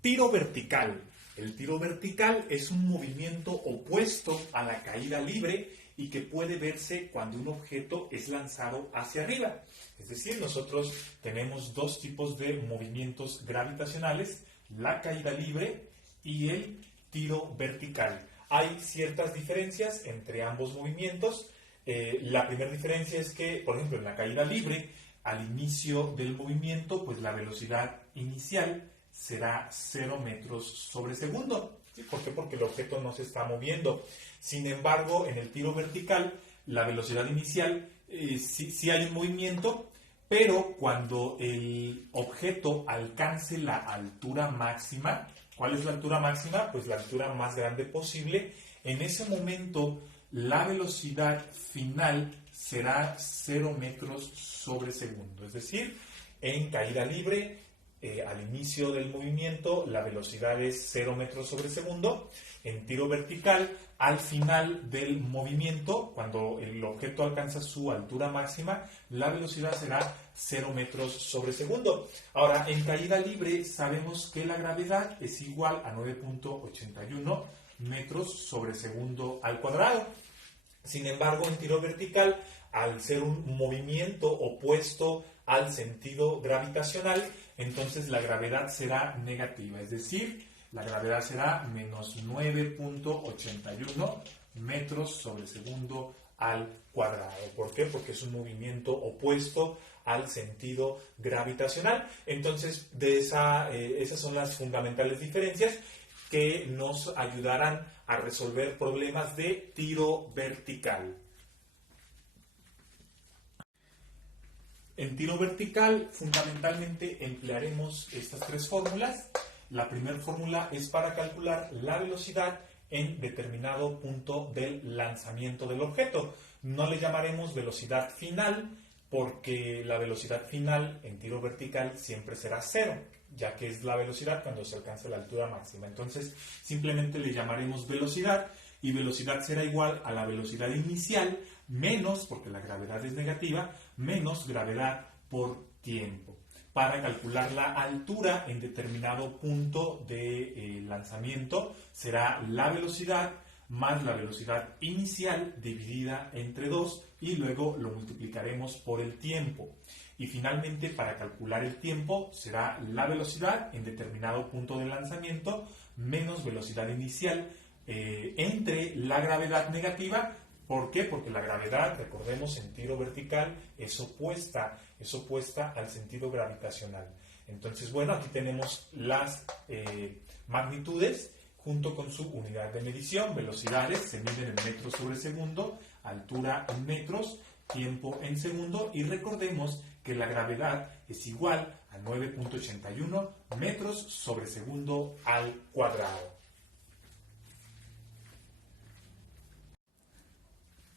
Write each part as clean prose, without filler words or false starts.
Tiro vertical. El tiro vertical es un movimiento opuesto a la caída libre y que puede verse cuando un objeto es lanzado hacia arriba. Es decir, nosotros tenemos dos tipos de movimientos gravitacionales, la caída libre y el tiro vertical. Hay ciertas diferencias entre ambos movimientos. La primera diferencia es que, por ejemplo, en la caída libre, al inicio del movimiento, pues la velocidad inicial será 0 metros sobre segundo. ¿Sí? ¿Por qué? Porque el objeto no se está moviendo. Sin embargo, en el tiro vertical, la velocidad inicial sí hay un movimiento, pero cuando el objeto alcance la altura máxima, ¿cuál es la altura máxima? Pues la altura más grande posible. En ese momento, la velocidad final será 0 metros sobre segundo. Es decir, en caída libre, al inicio del movimiento, la velocidad es 0 metros sobre segundo. En tiro vertical, al final del movimiento, cuando el objeto alcanza su altura máxima, la velocidad será 0 metros sobre segundo. Ahora, en caída libre, sabemos que la gravedad es igual a 9.81 metros sobre segundo al cuadrado. Sin embargo, en tiro vertical, al ser un movimiento opuesto al sentido gravitacional, entonces la gravedad será negativa, es decir, la gravedad será menos 9.81 metros sobre segundo al cuadrado. ¿Por qué? Porque es un movimiento opuesto al sentido gravitacional. Entonces, esas son las fundamentales diferencias que nos ayudarán a resolver problemas de tiro vertical. En tiro vertical, fundamentalmente emplearemos estas tres fórmulas. La primera fórmula es para calcular la velocidad en determinado punto del lanzamiento del objeto. No le llamaremos velocidad final porque la velocidad final en tiro vertical siempre será 0, ya que es la velocidad cuando se alcanza la altura máxima. Entonces, simplemente le llamaremos velocidad y velocidad será igual a la velocidad inicial menos, porque la gravedad es negativa, menos gravedad por tiempo. Para calcular la altura en determinado punto de lanzamiento será la velocidad más la velocidad inicial dividida entre 2 y luego lo multiplicaremos por el tiempo. Y finalmente, para calcular el tiempo será la velocidad en determinado punto de lanzamiento menos velocidad inicial entre la gravedad negativa. ¿Por qué? Porque la gravedad, recordemos, en tiro vertical es opuesta al sentido gravitacional. Entonces, bueno, aquí tenemos las magnitudes junto con su unidad de medición. Velocidades se miden en metros sobre segundo, altura en metros, tiempo en segundo, y recordemos que la gravedad es igual a 9.81 metros sobre segundo al cuadrado.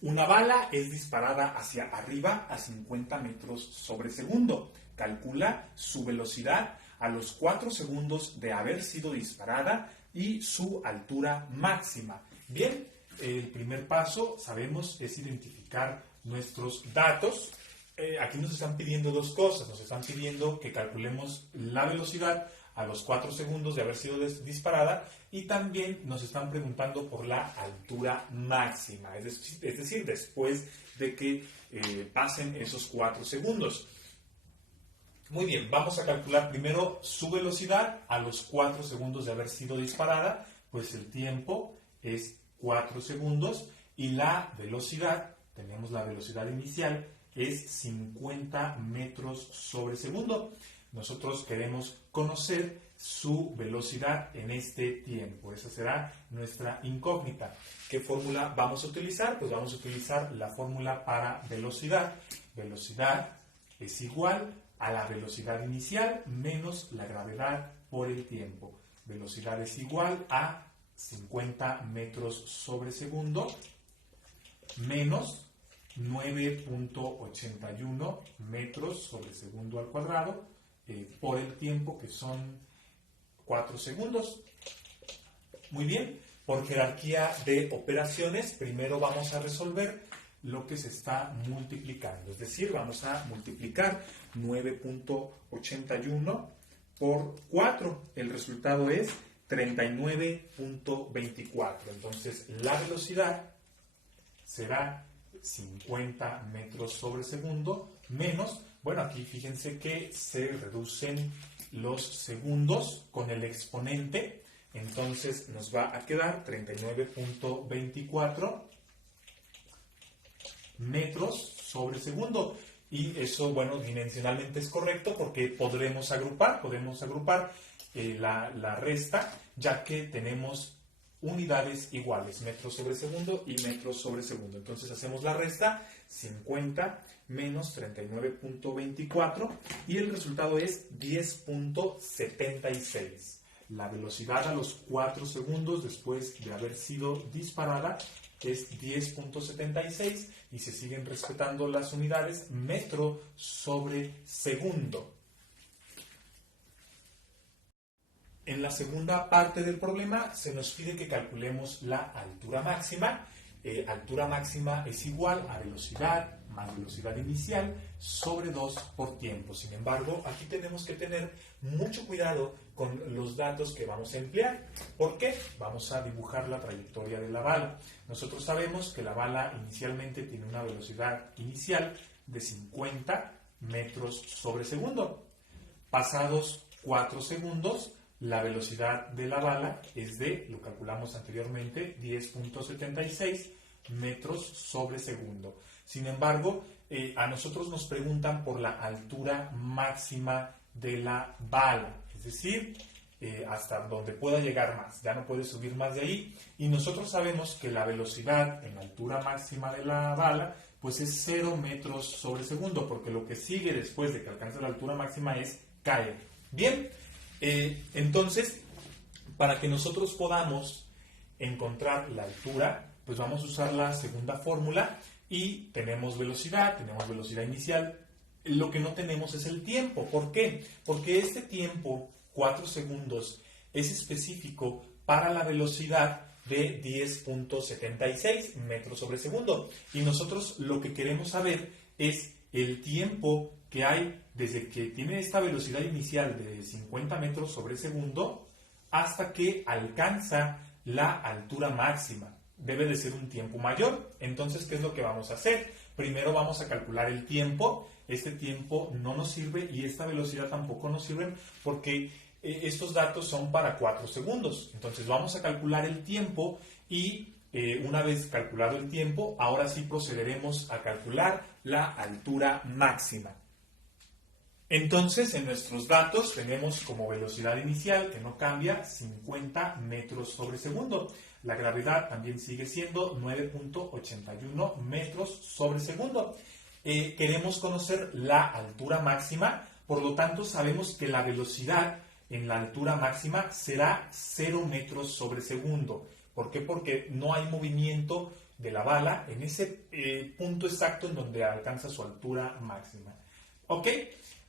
Una bala es disparada hacia arriba a 50 metros sobre segundo. Calcula su velocidad a los 4 segundos de haber sido disparada y su altura máxima. Bien, el primer paso, sabemos, es identificar nuestros datos. Aquí nos están pidiendo dos cosas. Nos están pidiendo que calculemos la velocidad a los 4 segundos de haber sido disparada y también nos están preguntando por la altura máxima, es decir, después de que pasen esos 4 segundos. Muy bien, vamos a calcular primero su velocidad a los 4 segundos de haber sido disparada, pues el tiempo es 4 segundos y la velocidad, tenemos la velocidad inicial, es 50 metros sobre segundo. Nosotros queremos conocer su velocidad en este tiempo. Esa será nuestra incógnita. ¿Qué fórmula vamos a utilizar? Pues vamos a utilizar la fórmula para velocidad. Velocidad es igual a la velocidad inicial menos la gravedad por el tiempo. Velocidad es igual a 50 metros sobre segundo menos 9.81 metros sobre segundo al cuadrado por el tiempo, que son 4 segundos. Muy bien, por jerarquía de operaciones, primero vamos a resolver lo que se está multiplicando. Es decir, vamos a multiplicar 9.81 por 4. El resultado es 39.24. Entonces, la velocidad será 50 metros sobre segundo menos, bueno, aquí fíjense que se reducen los segundos con el exponente, entonces nos va a quedar 39.24 metros sobre segundo. Y eso, bueno, dimensionalmente es correcto porque podemos agrupar la resta, ya que tenemos unidades iguales, metros sobre segundo y metros sobre segundo. Entonces hacemos la resta, 50 menos 39.24 y el resultado es 10.76. La velocidad a los 4 segundos después de haber sido disparada es 10.76 y se siguen respetando las unidades metro sobre segundo. En la segunda parte del problema se nos pide que calculemos la altura máxima. Altura máxima es igual a velocidad más velocidad inicial sobre 2 por tiempo. Sin embargo, aquí tenemos que tener mucho cuidado con los datos que vamos a emplear. ¿Por qué? Vamos a dibujar la trayectoria de la bala. Nosotros sabemos que la bala inicialmente tiene una velocidad inicial de 50 metros sobre segundo. Pasados 4 segundos, la velocidad de la bala es de, lo calculamos anteriormente, 10.76 metros sobre segundo. Sin embargo, a nosotros nos preguntan por la altura máxima de la bala, es decir, hasta donde pueda llegar más, ya no puede subir más de ahí, y nosotros sabemos que la velocidad en la altura máxima de la bala pues es 0 metros sobre segundo, porque lo que sigue después de que alcance la altura máxima es caer. Bien, entonces, para que nosotros podamos encontrar la altura, pues vamos a usar la segunda fórmula y tenemos velocidad inicial. Lo que no tenemos es el tiempo. ¿Por qué? Porque este tiempo, 4 segundos, es específico para la velocidad de 10.76 metros sobre segundo. Y nosotros lo que queremos saber es el tiempo que hay desde que tiene esta velocidad inicial de 50 metros sobre segundo hasta que alcanza la altura máxima. Debe de ser un tiempo mayor. Entonces, ¿qué es lo que vamos a hacer? Primero vamos a calcular el tiempo. Este tiempo no nos sirve y esta velocidad tampoco nos sirve porque estos datos son para 4 segundos. Entonces vamos a calcular el tiempo y una vez calculado el tiempo, ahora sí procederemos a calcular la altura máxima. Entonces, en nuestros datos tenemos como velocidad inicial, que no cambia, 50 metros sobre segundo. La gravedad también sigue siendo 9.81 metros sobre segundo. Queremos conocer la altura máxima, por lo tanto sabemos que la velocidad en la altura máxima será 0 metros sobre segundo. ¿Por qué? Porque no hay movimiento de la bala en ese punto exacto en donde alcanza su altura máxima. ¿Ok?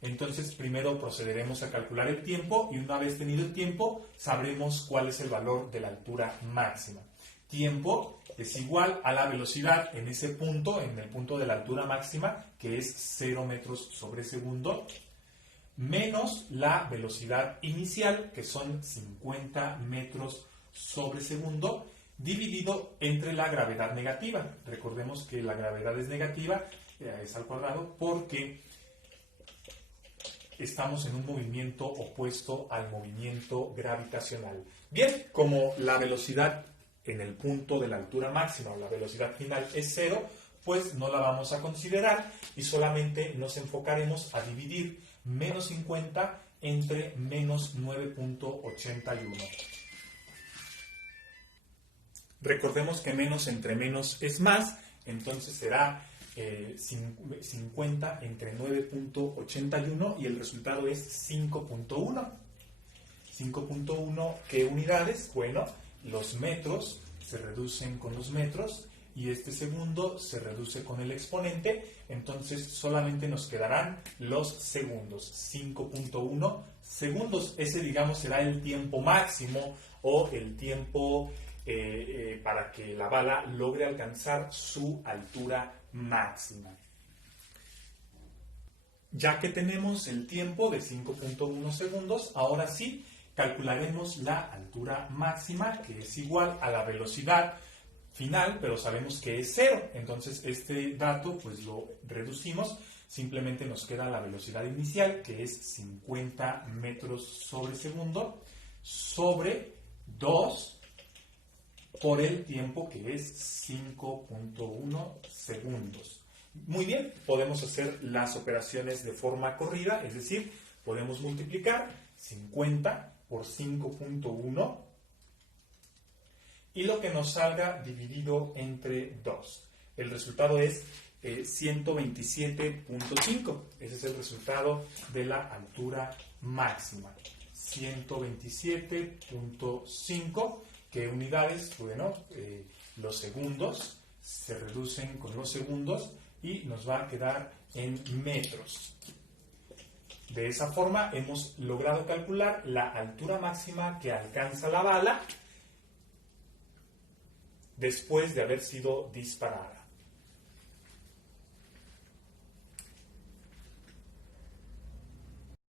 Entonces, primero procederemos a calcular el tiempo y una vez tenido el tiempo, sabremos cuál es el valor de la altura máxima. Tiempo es igual a la velocidad en ese punto, en el punto de la altura máxima, que es 0 metros sobre segundo, menos la velocidad inicial, que son 50 metros sobre segundo, dividido entre la gravedad negativa. Recordemos que la gravedad es negativa, es al cuadrado, porque estamos en un movimiento opuesto al movimiento gravitacional. Bien, como la velocidad en el punto de la altura máxima o la velocidad final es 0, pues no la vamos a considerar y solamente nos enfocaremos a dividir menos 50 entre menos 9.81. Recordemos que menos entre menos es más, entonces será 50 entre 9.81 y el resultado es 5.1. 5.1, ¿qué unidades? Bueno, los metros se reducen con los metros y este segundo se reduce con el exponente, entonces solamente nos quedarán los segundos. 5.1 segundos, ese digamos será el tiempo máximo o el tiempo para que la bala logre alcanzar su altura máxima. Ya que tenemos el tiempo de 5.1 segundos, ahora sí calcularemos la altura máxima, que es igual a la velocidad final, pero sabemos que es 0. Entonces este dato pues lo reducimos, simplemente nos queda la velocidad inicial, que es 50 metros sobre segundo, sobre 2 por el tiempo, que es 5.1 segundos. Muy bien, podemos hacer las operaciones de forma corrida, es decir, podemos multiplicar 50 por 5.1 y lo que nos salga dividido entre 2. El resultado es 127.5. Ese es el resultado de la altura máxima. 127.5. ¿Qué unidades? Bueno, los segundos se reducen con los segundos y nos va a quedar en metros. De esa forma hemos logrado calcular la altura máxima que alcanza la bala después de haber sido disparada.